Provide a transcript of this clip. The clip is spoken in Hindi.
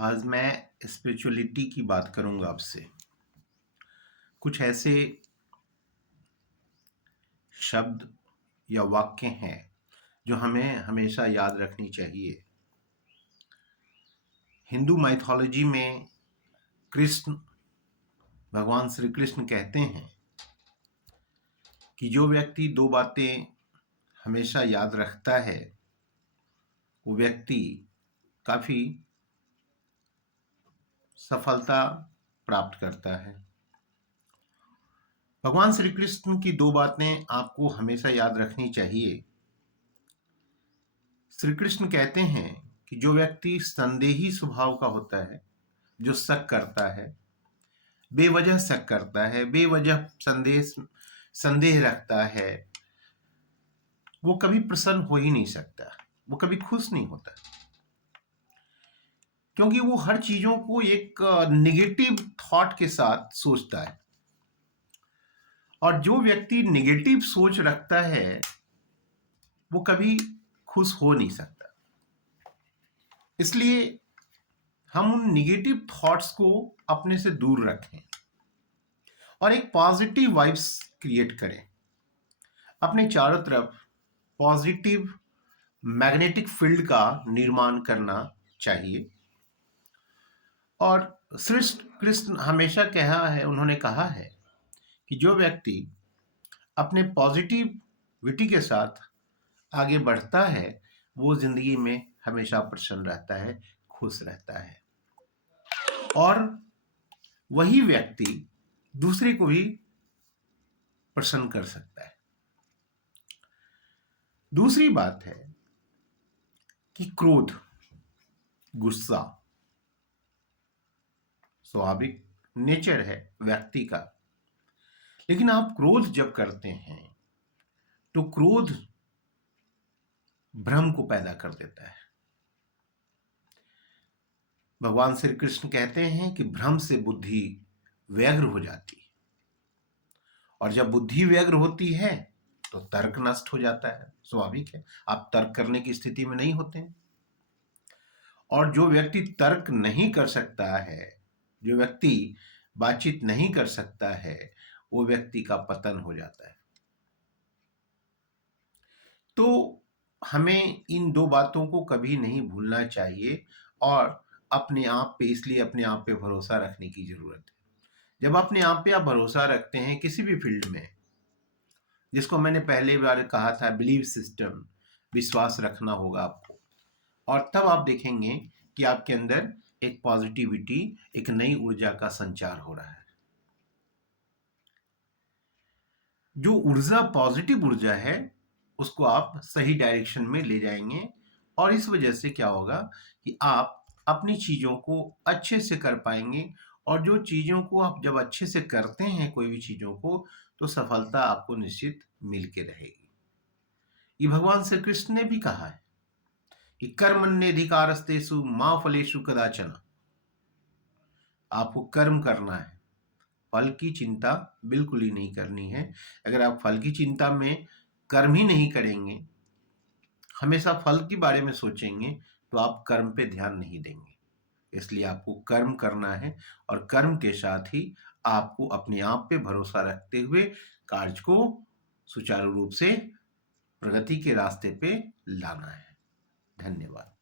आज मैं स्पिरिचुअलिटी की बात करूंगा आपसे। कुछ ऐसे शब्द या वाक्य हैं जो हमें हमेशा याद रखनी चाहिए। हिंदू माइथोलॉजी में कृष्ण भगवान श्री कृष्ण कहते हैं कि जो व्यक्ति दो बातें हमेशा याद रखता है वो व्यक्ति काफ़ी सफलता प्राप्त करता है। भगवान श्री कृष्ण की दो बातें आपको हमेशा याद रखनी चाहिए। श्री कृष्ण कहते हैं कि जो व्यक्ति संदेही स्वभाव का होता है, जो शक करता है, बेवजह शक करता है, बेवजह संदेह रखता है, वो कभी प्रसन्न हो ही नहीं सकता, वो कभी खुश नहीं होता, क्योंकि वो हर चीजों को एक निगेटिव थॉट के साथ सोचता है। और जो व्यक्ति निगेटिव सोच रखता है वो कभी खुश हो नहीं सकता। इसलिए हम उन निगेटिव थॉट्स को अपने से दूर रखें और एक पॉजिटिव वाइब्स क्रिएट करें। अपने चारों तरफ पॉजिटिव मैग्नेटिक फील्ड का निर्माण करना चाहिए। और श्री कृष्ण हमेशा उन्होंने कहा है कि जो व्यक्ति अपने पॉजिटिविटी के साथ आगे बढ़ता है वो जिंदगी में हमेशा प्रसन्न रहता है, खुश रहता है, और वही व्यक्ति दूसरे को भी प्रसन्न कर सकता है। दूसरी बात है कि क्रोध, गुस्सा स्वाभाविक नेचर है व्यक्ति का, लेकिन आप क्रोध जब करते हैं तो क्रोध भ्रम को पैदा कर देता है। भगवान श्री कृष्ण कहते हैं कि भ्रम से बुद्धि व्यग्र हो जाती है, और जब बुद्धि व्यग्र होती है तो तर्क नष्ट हो जाता है। स्वाभाविक है, आप तर्क करने की स्थिति में नहीं होते हैं। और जो व्यक्ति तर्क नहीं कर सकता है, जो व्यक्ति बातचीत नहीं कर सकता है, वो व्यक्ति का पतन हो जाता है। तो हमें इन दो बातों को कभी नहीं भूलना चाहिए और अपने आप पे, इसलिए अपने आप पे भरोसा रखने की जरूरत है। जब अपने आप पे आप भरोसा रखते हैं किसी भी फील्ड में, जिसको मैंने पहले बार कहा था बिलीव सिस्टम, विश्वास रखना होगा आपको, और तब आप देखेंगे कि आपके अंदर एक पॉजिटिविटी, एक नई ऊर्जा का संचार हो रहा है। जो ऊर्जा पॉजिटिव ऊर्जा है उसको आप सही डायरेक्शन में ले जाएंगे, और इस वजह से क्या होगा कि आप अपनी चीजों को अच्छे से कर पाएंगे। और जो चीजों को आप जब अच्छे से करते हैं, कोई भी चीजों को, तो सफलता आपको निश्चित मिल के रहेगी। ये भगवान श्री कृष्ण ने भी कहा है कि कर्मण्येधिकारस्तेषु मा फलेषु कदाचन। आपको कर्म करना है, फल की चिंता बिल्कुल ही नहीं करनी है। अगर आप फल की चिंता में कर्म ही नहीं करेंगे, हमेशा फल के बारे में सोचेंगे, तो आप कर्म पे ध्यान नहीं देंगे। इसलिए आपको कर्म करना है, और कर्म के साथ ही आपको अपने आप पे भरोसा रखते हुए कार्य को सुचारू रूप से प्रगति के रास्ते पे लाना है। धन्यवाद।